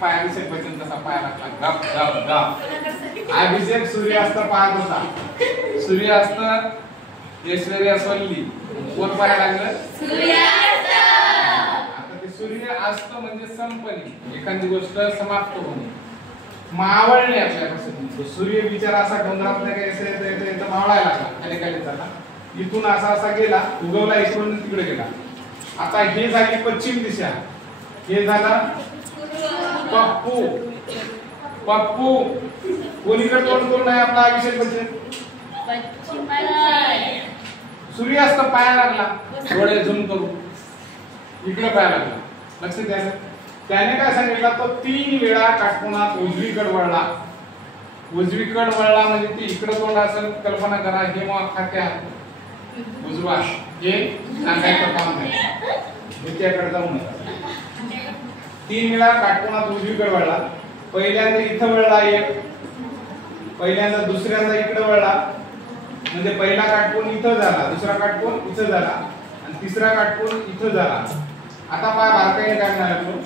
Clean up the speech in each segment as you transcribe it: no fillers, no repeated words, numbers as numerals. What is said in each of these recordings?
पाय अभिषेक बच्चन तसा पाय लागला गप गप गप. अभिषेक सूर्यास्त पाहत होता. सूर्यास्त ऐश्वर्या वल्ली कोण पाय लागलं? सूर्यास्त. आता ते सूर्य अस्त म्हणजे संपणे, एखादी गोष्ट समाप्त होणे, मावळणे आपल्यापासून. सूर्य बिचारा असा डोंगरात नाही काय मावळायला लागला, खाली खाली झाला, इथून असा असा गेला, उगवला, इकडून तिकडे गेला. आता हे झाली पश्चिम दिशा, हे झाला पप्पू. पप्पू कोणीकडे तोंड करून आहे आपला अभिषेक बच्चन? सूर्यास्त पाया लागला, डोळे झूम करू, इकडे पाया लागला. लक्ष द्या. त्याने काय सांगितलं, तो 3 वेळा काटकोनात उजवीकडे वळला. उजवीकडे वळला म्हणजे ती इकडे तोंड असेल, कल्पना करा. हे मग खात्या उजवा, हे सांगायचं काम नाही, हे त्याकडे जाऊ नका. 3 वेळा काटकोनात उजवीकडे वळला. पहिल्यांदा इथं वळला एक, पहिल्यांदा दुसऱ्यांदा इकडे वळला, म्हणजे पहिला काटकोन इथं झाला, दुसरा काटकोन इथं झाला आणि तिसरा काटकोन इथं झाला. आता पहा बारकाईने काय म्हणालो,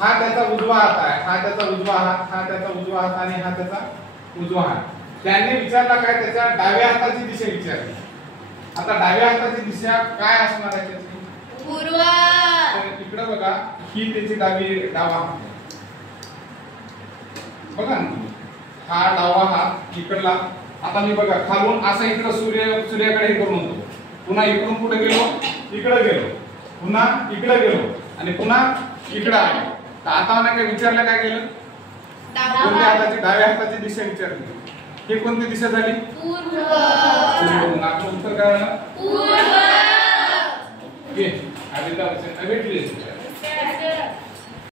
हा त्याचा उजवा हात आहे, हा त्याचा उजवा हात, हा त्याचा उजवा हात आणि हा त्याचा उजवा हात. त्याने विचारला काय, त्याच्या डाव्या हाताची दिशा विचारली. आता डाव्या हाताची दिशा काय असणार आहे त्याची? पूर्व. इकडे बघा, ही त्याची डावा हात बघा ना, हा डावा हात इकडला. आता मी बघा खालून असं इकडे सूर्याकडे हे करून होतो, पुन्हा इकडून कुठे गेलो, इकडे गेलो, पुन्हा इकडे गेलो आणि पुन्हा इकडे आलो. तर आता मला काय विचारलं, काय केलं? कोणत्या हाताची? डाव्या हाताची दिशा विचारली. हे कोणती दिशा झाली? पूर्व. आपलं उत्तर काय आलं? पूर्व. ओके, आधी भेटली.